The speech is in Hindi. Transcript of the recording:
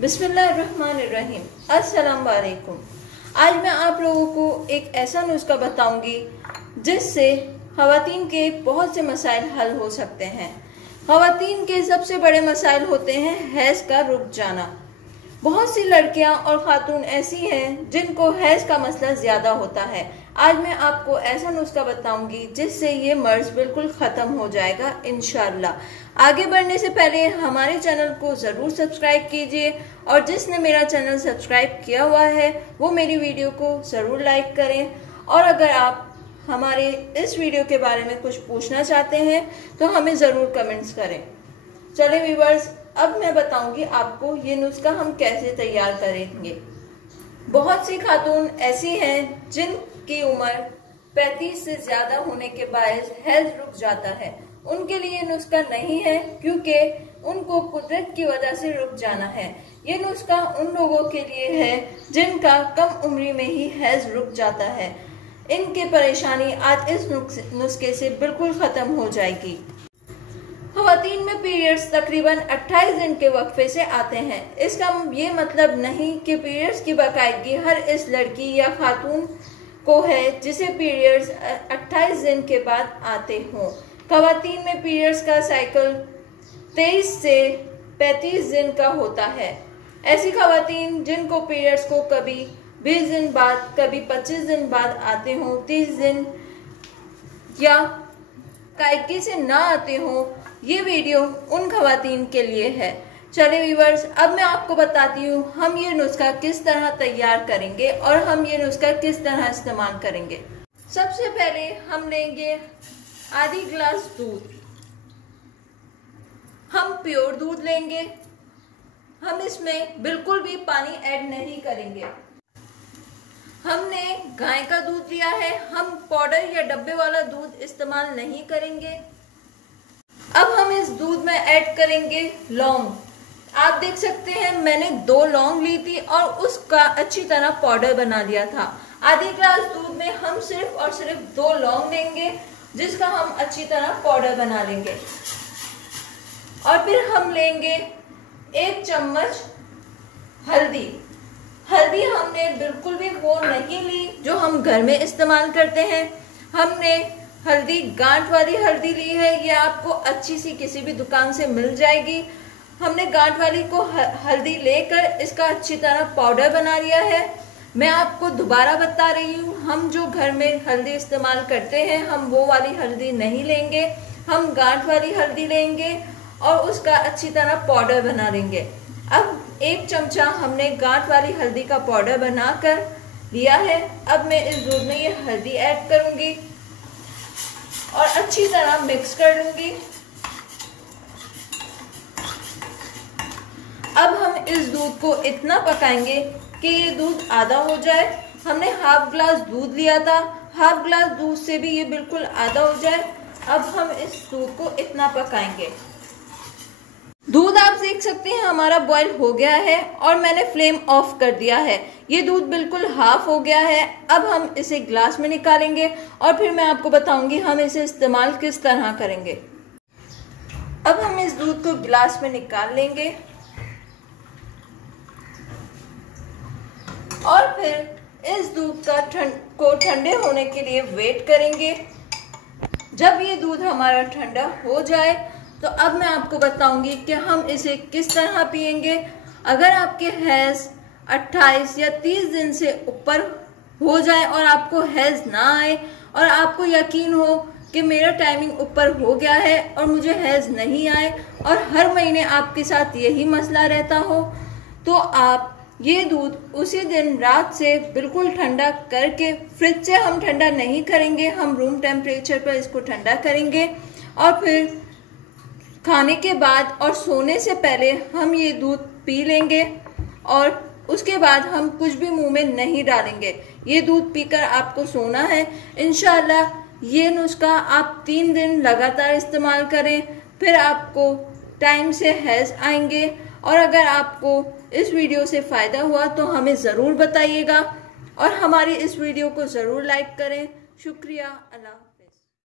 बिस्मिल्लाहिर्रहमानिर्रहीम। अस्सलाम वालेकुम। आज मैं आप लोगों को एक ऐसा नुस्खा बताऊंगी जिससे ख़वातीन के बहुत से मसाइल हल हो सकते हैं। ख़वातीन के सबसे बड़े मसाइल होते हैं हैज़ का रुक जाना। बहुत सी लड़कियां और खातून ऐसी हैं जिनको हैज़ का मसला ज़्यादा होता है। आज मैं आपको ऐसा नुस्खा बताऊंगी जिससे ये मर्ज़ बिल्कुल ख़त्म हो जाएगा इंशाअल्लाह। आगे बढ़ने से पहले हमारे चैनल को ज़रूर सब्सक्राइब कीजिए और जिसने मेरा चैनल सब्सक्राइब किया हुआ है वो मेरी वीडियो को ज़रूर लाइक करें। और अगर आप हमारे इस वीडियो के बारे में कुछ पूछना चाहते हैं तो हमें ज़रूर कमेंट्स करें। चले व्यूअर्स, अब मैं बताऊंगी आपको ये नुस्खा हम कैसे तैयार करेंगे। बहुत सी खातून ऐसी हैं जिनकी उम्र 35 से ज़्यादा होने के बायस हैज़ रुक जाता है। उनके लिए नुस्खा नहीं है क्योंकि उनको कुदरत की वजह से रुक जाना है। ये नुस्खा उन लोगों के लिए है जिनका कम उम्र में ही हैज़ रुक जाता है। इनकी परेशानी आज इस नुस्खे से बिल्कुल ख़त्म हो जाएगी। ख़वातीन में पीरियड्स तकरीबन 28 दिन के वक्फे से आते हैं। इसका ये मतलब नहीं कि पीरियड्स की बाकायदगी हर इस लड़की या खातून को है जिसे पीरियड्स 28 दिन के बाद आते हों। ख़वातीन में पीरियड्स का साइकिल 23 से 35 दिन का होता है। ऐसी ख़वातीन जिनको पीरियड्स को कभी 20 दिन बाद, कभी 25 दिन बाद आते हों, 30 दिन या कायदगी से ना आते हों, ये वीडियो उन ख़वातीन के लिए है। चले व्यूअर्स, अब मैं आपको बताती हूँ हम ये नुस्खा किस तरह तैयार करेंगे और हम ये नुस्खा किस तरह इस्तेमाल करेंगे। सबसे पहले हम लेंगे आधी गिलास दूध। हम प्योर दूध लेंगे। हम इसमें बिल्कुल भी पानी ऐड नहीं करेंगे। हमने गाय का दूध लिया है। हम पाउडर या डब्बे वाला दूध इस्तेमाल नहीं करेंगे। अब हम इस दूध में ऐड करेंगे लौंग। आप देख सकते हैं मैंने 2 लौंग ली थी और उसका अच्छी तरह पाउडर बना लिया था। आधी गिलास दूध में हम सिर्फ और सिर्फ 2 लौंग लेंगे जिसका हम अच्छी तरह पाउडर बना लेंगे। और फिर हम लेंगे 1 चम्मच हल्दी। हल्दी हमने बिल्कुल भी वो नहीं ली जो हम घर में इस्तेमाल करते हैं। हमने हल्दी गांठ वाली हल्दी ली है। ये आपको अच्छी सी किसी भी दुकान से मिल जाएगी। हमने गांठ वाली को हल्दी लेकर इसका अच्छी तरह पाउडर बना लिया है। मैं आपको दोबारा बता रही हूँ, हम जो घर में हल्दी इस्तेमाल करते हैं हम वो वाली हल्दी नहीं लेंगे। हम गांठ वाली हल्दी लेंगे और उसका अच्छी तरह पाउडर बना लेंगे। अब 1 चमचा हमने गांठ वाली हल्दी का पाउडर बनाकर लिया है। अब मैं इस दूध में ये हल्दी ऐड करूंगी और अच्छी तरह मिक्स कर लूंगी। अब हम इस दूध को इतना पकाएंगे कि ये दूध आधा हो जाए। हमने हाफ गिलास दूध लिया था, हाफ गिलास दूध से भी ये बिल्कुल आधा हो जाए। अब हम इस दूध को इतना पकाएंगे। दूध आप देख सकते हैं हमारा बॉईल हो गया है और मैंने फ्लेम ऑफ कर दिया है। ये दूध बिल्कुल हाफ हो गया है। अब हम इसे ग्लास में निकालेंगे और फिर मैं आपको बताऊंगी हम इसे इस्तेमाल किस तरह करेंगे। अब हम इस दूध को गिलास में निकाल लेंगे और फिर इस दूध को ठंडे होने के लिए वेट करेंगे। जब ये दूध हमारा ठंडा हो जाए तो अब मैं आपको बताऊंगी कि हम इसे किस तरह पिएंगे। अगर आपके हैज़ 28 या 30 दिन से ऊपर हो जाए और आपको हैज़ ना आए और आपको यकीन हो कि मेरा टाइमिंग ऊपर हो गया है और मुझे हैज़ नहीं आए और हर महीने आपके साथ यही मसला रहता हो, तो आप ये दूध उसी दिन रात से बिल्कुल ठंडा करके, फ्रिज से हम ठंडा नहीं करेंगे, हम रूम टेम्परेचर पर इसको ठंडा करेंगे और फिर खाने के बाद और सोने से पहले हम ये दूध पी लेंगे और उसके बाद हम कुछ भी मुंह में नहीं डालेंगे। ये दूध पीकर आपको सोना है। इंशाअल्लाह ये नुस्खा आप 3 दिन लगातार इस्तेमाल करें, फिर आपको टाइम से हैज़ आएंगे। और अगर आपको इस वीडियो से फ़ायदा हुआ तो हमें ज़रूर बताइएगा और हमारी इस वीडियो को ज़रूर लाइक करें। शुक्रिया। अल्लाह।